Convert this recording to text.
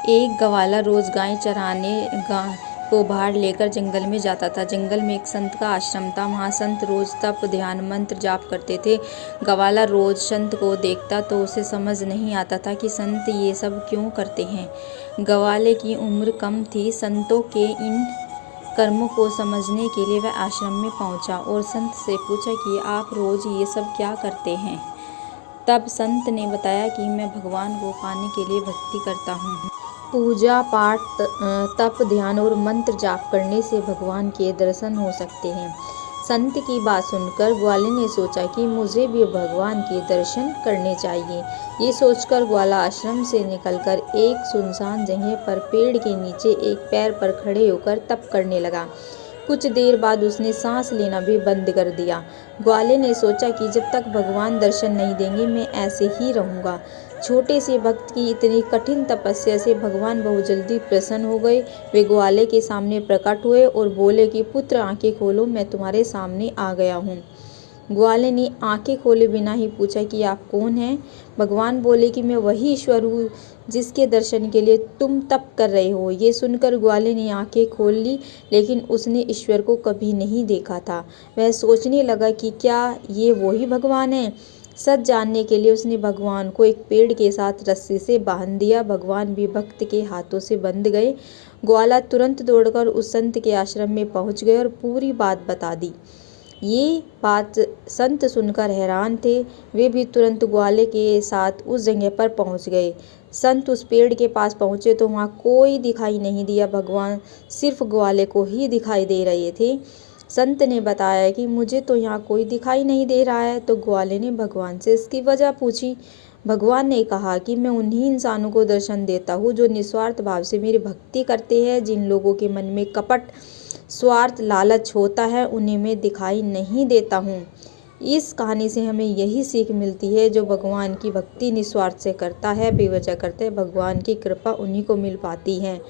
एक ग्वाला रोज गाय चराने को बाहर लेकर जंगल में जाता था। जंगल में एक संत का आश्रम था। वहाँ संत रोज तप, ध्यान, मंत्र जाप करते थे। ग्वाला रोज संत को देखता तो उसे समझ नहीं आता था कि संत ये सब क्यों करते हैं। ग्वाले की उम्र कम थी। संतों के इन कर्मों को समझने के लिए वह आश्रम में पहुंचा और संत से पूछा कि आप रोज ये सब क्या करते हैं। तब संत ने बताया कि मैं भगवान को पाने के लिए भक्ति करता हूँ। पूजा पाठ, तप, ध्यान और मंत्र जाप करने से भगवान के दर्शन हो सकते हैं। संत की बात सुनकर ग्वाले ने सोचा कि मुझे भी भगवान के दर्शन करने चाहिए। ये सोचकर ग्वाला आश्रम से निकलकर एक सुनसान जगह पर पेड़ के नीचे एक पैर पर खड़े होकर तप करने लगा। कुछ देर बाद उसने सांस लेना भी बंद कर दिया। ग्वाले ने सोचा कि जब तक भगवान दर्शन नहीं देंगे मैं ऐसे ही रहूंगा। छोटे से भक्त की इतनी कठिन तपस्या से भगवान बहुत जल्दी प्रसन्न हो गए। वे ग्वाले के सामने प्रकट हुए और बोले कि पुत्र, आंखें खोलो, मैं तुम्हारे सामने आ गया हूँ। ग्वाले ने आंखें खोले बिना ही पूछा कि आप कौन हैं। भगवान बोले कि मैं वही ईश्वर हूँ जिसके दर्शन के लिए तुम तप कर रहे हो। ये सुनकर ग्वाले ने आंखें खोल ली, लेकिन उसने ईश्वर को कभी नहीं देखा था। वह सोचने लगा कि क्या ये वही भगवान है। सच जानने के लिए उसने भगवान को एक पेड़ के साथ रस्सी से बांध दिया। भगवान भी भक्त के हाथों से बंध गए। ग्वाला तुरंत दौड़कर उस संत के आश्रम में पहुंच गए और पूरी बात बता दी। ये बात संत सुनकर हैरान थे। वे भी तुरंत ग्वाले के साथ उस जगह पर पहुंच गए। संत उस पेड़ के पास पहुंचे तो वहां कोई दिखाई नहीं दिया। भगवान सिर्फ ग्वाले को ही दिखाई दे रहे थे। संत ने बताया कि मुझे तो यहाँ कोई दिखाई नहीं दे रहा है। तो ग्वाले ने भगवान से इसकी वजह पूछी। भगवान ने कहा कि मैं उन्हीं इंसानों को दर्शन देता हूँ जो निस्वार्थ भाव से मेरी भक्ति करते हैं। जिन लोगों के मन में कपट, स्वार्थ, लालच होता है उन्हें मैं दिखाई नहीं देता हूँ। इस कहानी से हमें यही सीख मिलती है, जो भगवान की भक्ति निस्वार्थ से करता है, बेवजह करता है, भगवान की कृपा उन्हीं को मिल पाती है।